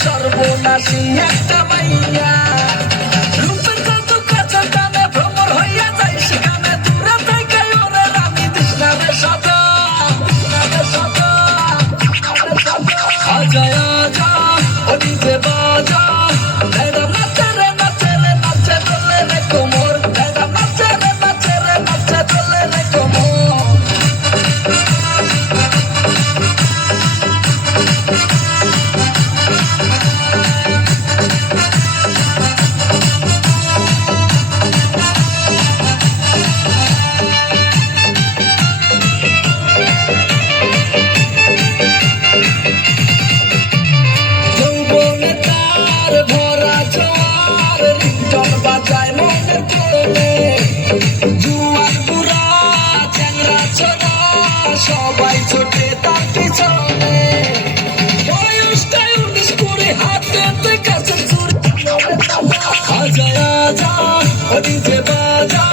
সর্বনাশী একটা মাইয়া রূপের কত কাছে টানে ভ্রমর হইয়া যায় সেখানে দূরে থেকে ওরে রানী তৃষ্ণারে সাজা আজা আজা ও ডিজে বাজা ম্যাডাম নাচে রে নাচে রে নাচে দোলে রে কোমর ম্যাডাম নাচে রে নাচে রে নাচে দোলে রে কোমর সবাই ছোটে তার পিছনে বয়সটা 19 করে হাতে কাছে চুরি আজা আজা ও ডিজে বাজা